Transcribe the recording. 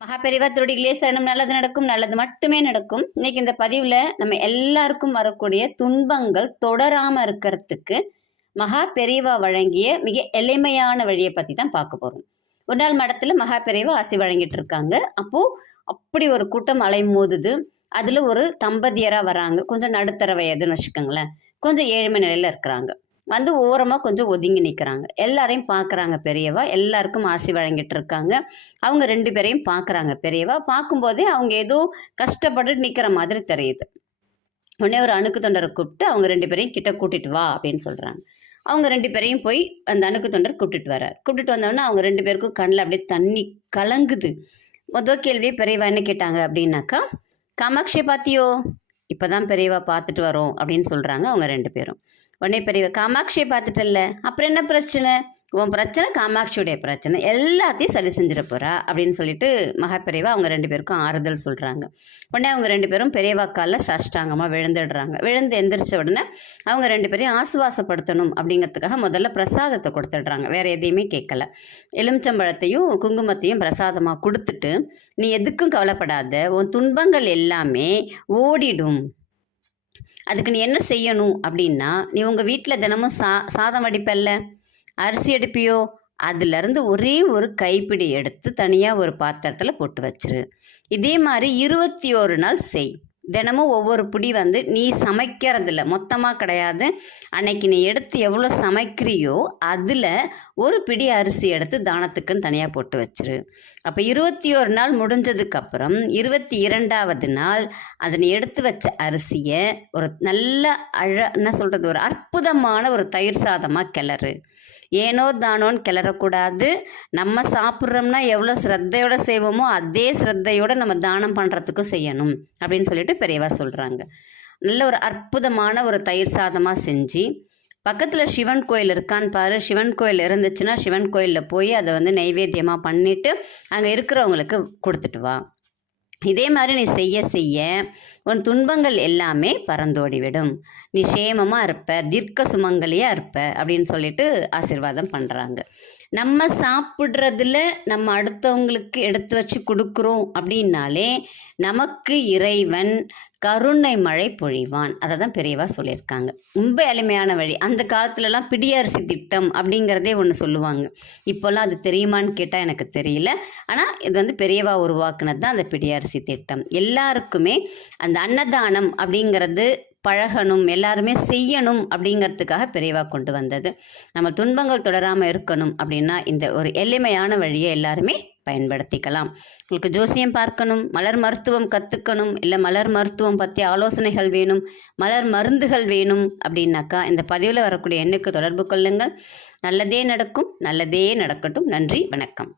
மகாபெரிவா திருடிகளே சரணம். நல்லது நடக்கும், நல்லது மட்டுமே நடக்கும். இன்னைக்கு இந்த பதிவில் நம்ம எல்லாருக்கும் வரக்கூடிய துன்பங்கள் தொடராமல் இருக்கிறதுக்கு மகாபெரிவா வழங்கிய மிக எளிமையான வழியை பற்றி தான் பார்க்க போகிறோம். ஒரு நாள் மடத்தில் மகாபெரிவா ஆசி வழங்கிட்டு இருக்காங்க. அப்போது அப்படி ஒரு கூட்டம் அலைமோதுது. அதில் ஒரு தம்பதியராக வராங்க. கொஞ்சம் நடுத்தர வயதுன்னு வச்சுக்கோங்களேன். கொஞ்சம் ஏழ்மை நிலையில் இருக்கிறாங்க. வந்து ஓரமாக கொஞ்சம் ஒதுங்கி நிற்கிறாங்க. எல்லாரையும் பார்க்குறாங்க பெரியவா. எல்லாருக்கும் ஆசி வழங்கிட்டு இருக்காங்க. அவங்க 2 பேரையும் பார்க்குறாங்க பெரியவா. பார்க்கும்போதே அவங்க ஏதோ கஷ்டப்பட்டு நிற்கிற மாதிரி தெரியுது. உடனே ஒரு அணுக்கு தொண்டரை கூப்பிட்டு அவங்க 2 பேரையும் கிட்ட கூட்டிட்டு வா அப்படின்னு சொல்கிறாங்க. அவங்க 2 பேரையும் போய் அந்த அணுக்கு தொண்டர் கூப்பிட்டுட்டு வர்றார். கூப்பிட்டுட்டு வந்தோடனே அவங்க 2 பேருக்கும் கண்ணில் அப்படியே தண்ணி கலங்குது. முதல் கேள்வி பெரியவா என்ன கேட்டாங்க அப்படின்னாக்கா, காமாட்சியை பார்த்தியோ? இப்போ தான் பெரியவா பார்த்துட்டு வரோம் அப்படின்னு சொல்கிறாங்க அவங்க 2 பேரும். உடனே பெரியவா, காமாட்சியை பார்த்துட்டல்ல, அப்புறம் என்ன பிரச்சனை? உன் பிரச்சனை காமாட்சியுடைய பிரச்சனை, எல்லாத்தையும் சரி செஞ்சிட போகிறா அப்படின்னு சொல்லிட்டு மகாபெரிவா அவங்க 2 பேருக்கும் ஆறுதல் சொல்கிறாங்க. உடனே அவங்க 2 பேரும் பெரியவா காலில் சாஷ்டாங்கமாக விழுந்துடுறாங்க. விழுந்து எந்திரிச்ச உடனே அவங்க 2 பேரையும் ஆசுவாசப்படுத்தணும் அப்படிங்கிறதுக்காக முதல்ல பிரசாதத்தை கொடுத்துடுறாங்க. வேறு எதையுமே கேட்கல. எலுமிச்சம்பழத்தையும் குங்குமத்தையும் பிரசாதமாக கொடுத்துட்டு, நீ எதுக்கும் கவலைப்படாத, உன் துன்பங்கள் எல்லாமே ஓடிடும். அதுக்கு நீ என்ன செய்யணும் அப்படின்னா, நீ உங்கள் வீட்டில் தினமும் சாதம் வடிப்பல்ல, அரிசி எடுப்பியோ, அதுலேருந்து ஒரே ஒரு கைப்பிடி எடுத்து தனியாக ஒரு பாத்திரத்தில் போட்டு வச்சிரு. இதே மாதிரி 21 நாள் செய். தினமும் ஒவ்வொரு பிடி வந்து நீ சமைக்கிறதில்ல, மொத்தமாக கிடையாது, அன்னைக்கு நீ எடுத்து எவ்வளோ சமைக்கிறியோ அதில் ஒரு பிடி அரிசி எடுத்து தானத்துக்குன்னு தனியாக போட்டு வச்சிரு. அப்போ 21 நாள் முடிஞ்சதுக்கப்புறம் 22வது நாள் அதனை எடுத்து வச்ச அரிசியை ஒரு நல்ல என்ன சொல்கிறது, ஒரு அற்புதமான ஒரு தயிர் சாதமாக கிளறு. ஏனோ தானோன்னு கிளறக்கூடாது. நம்ம சாப்பிட்றோம்னா எவ்வளோ ஸ்ரத்தையோடு செய்வோமோ அதே ஸ்ரத்தையோடு நம்ம தானம் பண்ணுறதுக்கும் செய்யணும் அப்படின்னு சொல்லிட்டு பெரியவா சொல்கிறாங்க. நல்ல ஒரு அற்புதமான ஒரு தயிர் சாதமாக செஞ்சு, பக்கத்தில் சிவன் கோயில் இருக்கான்னு பாரு. சிவன் கோயில் இருந்துச்சுன்னா சிவன் கோயிலில் போய் அதை வந்து நைவேத்தியமாக பண்ணிவிட்டு அங்கே இருக்கிறவங்களுக்கு கொடுத்துட்டு வா. இதே மாதிரி நீ செய்ய செய்ய உன் துன்பங்கள் எல்லாமே பறந்தோடிவிடும். நீ சேமமாக இருப்ப, தீர்க்க சுமங்கலியாக இருப்ப அப்படின்னு சொல்லிட்டு ஆசீர்வாதம் பண்ணுறாங்க. நம்ம சாப்பிட்றதுல நம்ம அடுத்தவங்களுக்கு எடுத்து வச்சு கொடுக்குறோம் அப்படின்னாலே நமக்கு இறைவன் கருணை மழை பொழிவான். அதை தான் பெரியவா சொல்லியிருக்காங்க. ரொம்ப எளிமையான வழி. அந்த காலத்துலலாம் பிடியரிசி திட்டம் அப்படிங்கிறதே ஒன்று சொல்லுவாங்க. இப்போல்லாம் அது தெரியுமான்னு கேட்டால் எனக்கு தெரியல. ஆனால் இது வந்து பெரியவா உருவாக்குனது தான் அந்த பிடியரிசி திட்டம். எல்லாருக்குமே அந்த அன்னதானம் அப்படிங்கிறது பழகணும், எல்லாருமே செய்யணும் அப்படிங்கிறதுக்காக பெரியவா கொண்டு வந்தது. நம்ம துன்பங்கள் தொடராமல் இருக்கணும் அப்படின்னா இந்த ஒரு எளிமையான வழியை எல்லாருமே பயன்படுத்திக்கலாம். உங்களுக்கு ஜோசியம் பார்க்கணும், மலர் மருத்துவம் கற்றுக்கணும், இல்லை மலர் மருத்துவம் பற்றி ஆலோசனைகள் வேணும், மலர் மருந்துகள் வேணும் அப்படின்னாக்கா இந்த பதிவில் வரக்கூடிய எண்ணுக்கு தொடர்பு கொள்ளுங்கள். நல்லதே நடக்கும், நல்லதே நடக்கட்டும். நன்றி, வணக்கம்.